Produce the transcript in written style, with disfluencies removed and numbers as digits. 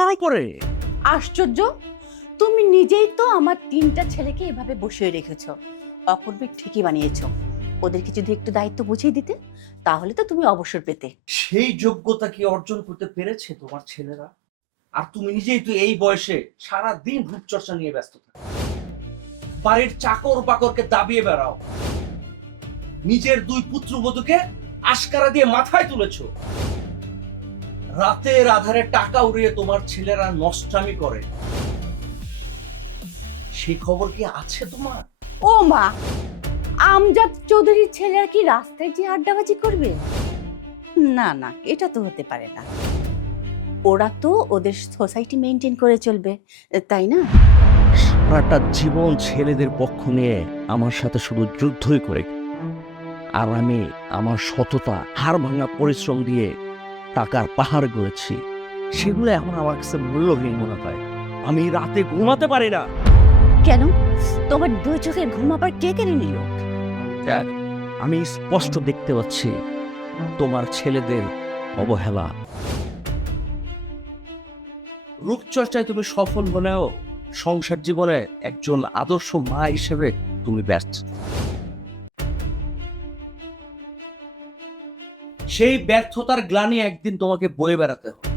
নড়নড় করে। আশ্চর্য, তুমি নিজেই তো আমার 3টা ছেলেকে এভাবে বসিয়ে রেখেছো। অপূর্বী ঠিকই বানিয়েছো। ওদেরকে যদি একটু দায়িত্ব বুঝিয়ে দিতে তাহলে তো তুমি অবসর পেতে। সেই যোগ্যতা কি অর্জন করতে পেরেছে তোমার ছেলেরা? আর তুমি নিজেই তো এই বয়সে সারা দিন রূপচর্চা নিয়ে ব্যস্ত থাকো, বাড়ির চাকর বাকরকে দাবিয়ে বেড়াও, নিজের 2 পুত্রবধূকে আশকারা দিয়ে মাথায় তুলেছো, রাতের আধারে টাকা উড়িয়ে তোমার ছেলেরা নষ্টামি করে। সেই খবর কি আছে তোমার? ও মা, আমজাদ চৌধুরীর ছেলেরা কি রাস্তায় যে আড্ডাবাজি করবে? না না, এটা তো হতে পারে না। ওরা তো ওদের সোসাইটি মেনটেন করে চলবে, তাই না? সারাটা জীবন ছেলেদের পক্ষ নিয়ে আমার সাথে শুধু যুদ্ধই করে, আর আমি আমার সততা হাড় ভাঙা পরিশ্রম দিয়ে টাকার পাহাড় গড়েছি। সেগুলো এখন আমার কাছে মূল্যহীন মনে হয়। আমি রাতে ঘুমাতে পারি না। কেন? তোমার 2 চোখের ঘুম আবার কে কেড়ে নিল? দেখ, আমি স্পষ্ট দেখতে পাচ্ছি তোমার ছেলেদের অবহেলা। রূপচর্চায় তুমি সফল হলেও সংসার জীবনে একজন আদর্শ মা হিসেবে তুমি ব্যর্থ। সেই ব্যর্থতার গ্লানি একদিন তোমাকে বয়ে বেড়াতে হবে।